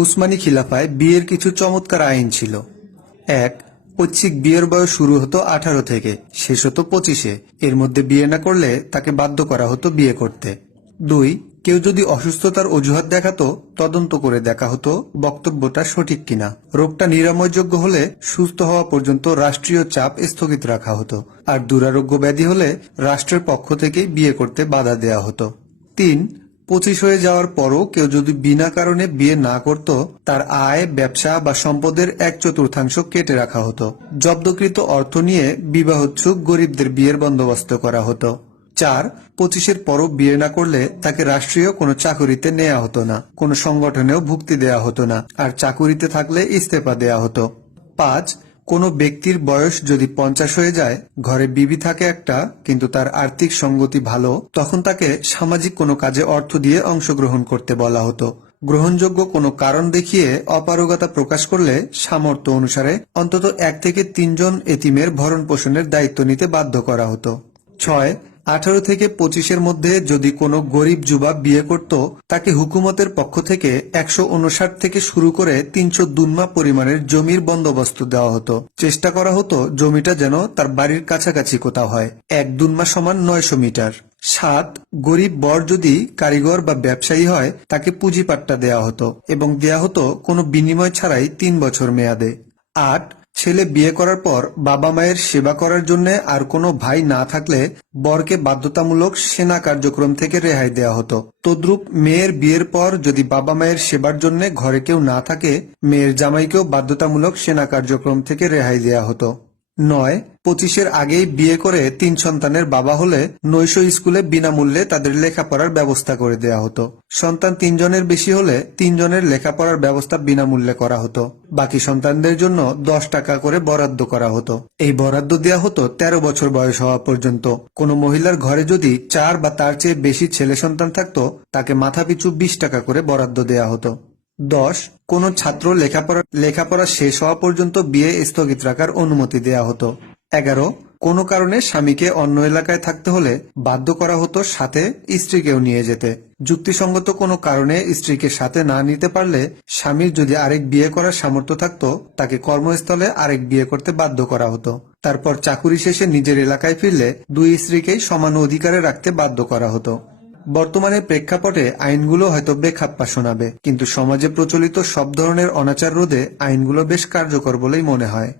উসমানী খিলাফায় বিয়ের কিছু চমৎকার আইন ছিল। এক, ঐচ্ছিক বিয়ের বয়স শুরু হতো 18 থেকে, শেষ হতো 25-এ। এর মধ্যে বিয়ে না করলে তাকে বাধ্য করা হতো বিয়ে করতে। 2, কেউ যদি অসুস্থতার অজুহাত দেখাতো, তদন্ত করে দেখা হতো বক্তব্যটা সঠিক কিনা। রোগটা নিরাময়যোগ্য হলে সুস্থ হওয়া পর্যন্ত রাষ্ট্রীয় চাপ স্থগিত রাখা হতো, আর দুরারোগ্য ব্যাধি হলে রাষ্ট্রের পক্ষ থেকেই বিয়ে করতে বাধা দেয়া হতো। 3, 25 হয়ে যাওয়ার পরও কেউ যদি বিনা কারণে বিয়ে না করত, তার আয়, ব্যবসা বা সম্পদের 1/4 কেটে রাখা হতো। জব্দকৃত অর্থ নিয়ে বিবাহোৎসুক গরিবদের বিয়ের বন্দোবস্ত করা হতো। 4, 25-এর পরও বিয়ে না করলে তাকে রাষ্ট্রীয় কোনো চাকুরিতে নেওয়া হতো না, কোনো সংগঠনেও ভুক্তি দেয়া হতো না, আর চাকুরিতে থাকলে ইস্তেফা দেয়া হতো। 5, কোনো ব্যক্তির বয়স যদি 50 হয়ে যায়, ঘরে বিবি থাকে একটা, কিন্তু তার আর্থিক সঙ্গতি ভালো, তখন তাকে সামাজিক কোনো কাজে অর্থ দিয়ে অংশগ্রহণ করতে বলা হতো। গ্রহণযোগ্য কোনো কারণ দেখিয়ে অপারগতা প্রকাশ করলে সামর্থ্য অনুসারে অন্তত 1 থেকে 3 জন এতিমের ভরণ পোষণের দায়িত্ব নিতে বাধ্য করা হতো। 6, 18 থেকে 25-এর মধ্যে যদি কোনো গরিব যুবা বিয়ে করত, তাকে হুকুমতের পক্ষ থেকে 159 থেকে শুরু করে 300 দুনমা পরিমাণের জমির বন্দোবস্ত দেওয়া হতো। চেষ্টা করা হতো জমিটা যেন তার বাড়ির কাছাকাছি কোথাও হয়। 1 দুনমা সমান 900 মিটার। 7, গরিব বর যদি কারিগর বা ব্যবসায়ী হয়, তাকে পুঁজিপাট্টা দেওয়া হতো এবং দেয়া হতো কোনো বিনিময় ছাড়াই 3 বছর মেয়াদে। 8, ছেলে বিয়ে করার পর বাবা মায়ের সেবা করার জন্য আর কোনো ভাই না থাকলে বরকে বাধ্যতামূলক সেনা কার্যক্রম থেকে রেহাই দেওয়া হতো। তদ্রূপ মেয়ের বিয়ের পর যদি বাবা মায়ের সেবার জন্য ঘরে কেউ না থাকে, মেয়ের জামাইকেও বাধ্যতামূলক সেনা কার্যক্রম থেকে রেহাই দেওয়া হতো। 9, 25-এর আগেই বিয়ে করে 3 সন্তানের বাবা হলে নৈশ স্কুলে বিনামূল্যে তাদের লেখাপড়ার ব্যবস্থা করে দেয়া হতো। সন্তান 3 জনের বেশি হলে 3 জনের লেখাপড়ার ব্যবস্থা বিনামূল্যে করা হতো। বাকি সন্তানদের জন্য 10 টাকা করে বরাদ্দ করা হতো। এই বরাদ্দ দেয়া হতো 13 বছর বয়স হওয়া পর্যন্ত। কোনো মহিলার ঘরে যদি 4 বা তার চেয়ে বেশি ছেলে সন্তান থাকতো, তাকে মাথাপিছু 20 টাকা করে বরাদ্দ দেয়া হতো। 10, কোন ছাত্র লেখাপড়া শেষ হওয়া পর্যন্ত বিয়ে স্থগিত রাখার অনুমতি দেয়া হতো। 11, কোনো কারণে স্বামীকে অন্য এলাকায় থাকতে হলে বাধ্য করা হতো সাথে স্ত্রীকেও নিয়ে যেতে। যুক্তিসঙ্গত কোনো কারণে স্ত্রীকে সাথে না নিতে পারলে স্বামীর যদি আরেক বিয়ে করার সামর্থ্য থাকতো, তাকে কর্মস্থলে আরেক বিয়ে করতে বাধ্য করা হতো। তারপর চাকুরি শেষে নিজের এলাকায় ফিরলে 2 স্ত্রীকেই সমান অধিকারে রাখতে বাধ্য করা হতো। বর্তমানে প্রেক্ষাপটে আইনগুলো হয়তো বেখাপ্পা শোনাবে, কিন্তু সমাজে প্রচলিত সব ধরনের অনাচার রোধে আইনগুলো বেশ কার্যকর বলেই মনে হয়।